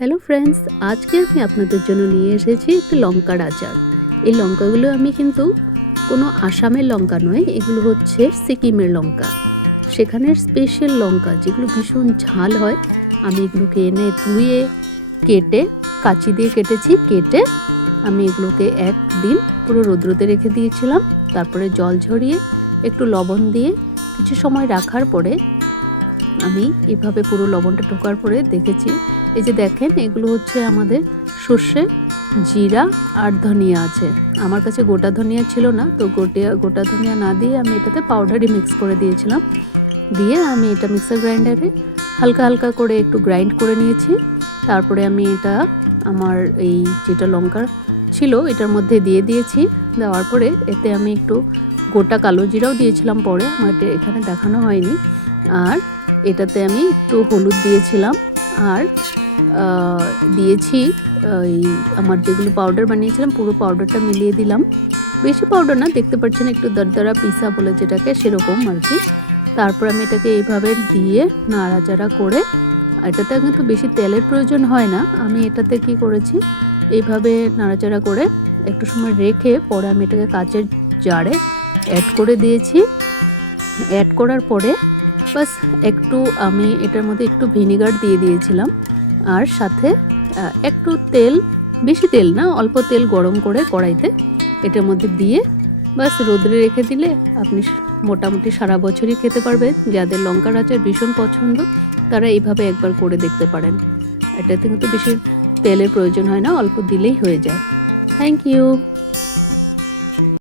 Hello friends, আজকে আমি আপনাদের জন্য নিয়ে এসেছি একটি লঙ্কার আচার। এই লঙ্কাগুলো আমি কিন্তু কোনো আসামের লঙ্কা নয়, এগুলো হচ্ছে সিকিমের লঙ্কা। সেখানের স্পেশাল লঙ্কা যেগুলো ভীষণ ঝাল হয়। আমি এগুলোকে এনে ধুয়ে কেটে কাঁচি দিয়ে কেটেছি। কেটে আমি এগুলোকে একদিন পুরো রোদ্রুতে রেখে দিয়েছিলাম। তারপরে জল ঝরিয়ে একটু লবণ দিয়ে কিছু সময় রাখার পরে আমি এভাবে পুরো লবণটা ঢোকার পরে দেখেছি, এই যে দেখেন, এগুলো হচ্ছে আমাদের সর্ষে, জিরা আর ধনিয়া আছে। আমার কাছে গোটা ধনিয়া ছিল না, তো গোটা ধনিয়া না দিয়ে আমি এটাতে পাউডারই মিক্স করে দিয়েছিলাম। দিয়ে আমি এটা মিক্সার গ্রাইন্ডারে হালকা হালকা করে একটু গ্রাইন্ড করে নিয়েছি। তারপরে আমি এটা আমার এই যেটা লঙ্কা ছিল এটার মধ্যে দিয়ে দিয়েছি। দেওয়ার পরে এতে আমি একটু গোটা কালো জিরাও দিয়েছিলাম, পরে আমার এখানে দেখানো হয়নি। আর এটাতে আমি একটু হলুদ দিয়েছিলাম আর দিয়েছি এই আমার যেগুলো পাউডার বানিয়েছিলাম পুরো পাউডারটা মিলিয়ে দিলাম। বেশি পাউডার না, দেখতে পাচ্ছেন একটু দরদরা পিসা বলে যেটাকে, সেরকম আর কি। তারপর আমি এটাকে এইভাবে দিয়ে নাড়াচাড়া করে, এটাতে কিন্তু বেশি তেলের প্রয়োজন হয় না। আমি এটাতে কি করেছি, এইভাবে নাড়াচাড়া করে একটু সময় রেখে পরে আমি এটাকে কাচের জারে অ্যাড করে দিয়েছি। অ্যাড করার পরে বাস একটু আমি এটার মধ্যে একটু ভিনিগার দিয়ে দিয়েছিলাম। আর সাথে একটু তেল, বেশি তেল না, অল্প তেল গরম করে কড়াইতে এটার মধ্যে দিয়ে বাস রোদ্রে রেখে দিলে আপনি মোটামুটি সারা বছরই খেতে পারবেন। যাদের লঙ্কার আচার ভীষণ পছন্দ তারা এইভাবে একবার করে দেখতে পারেন। এটাতে কিন্তু বেশি তেলের প্রয়োজন হয় না, অল্প দিলেই হয়ে যায়। Thank you.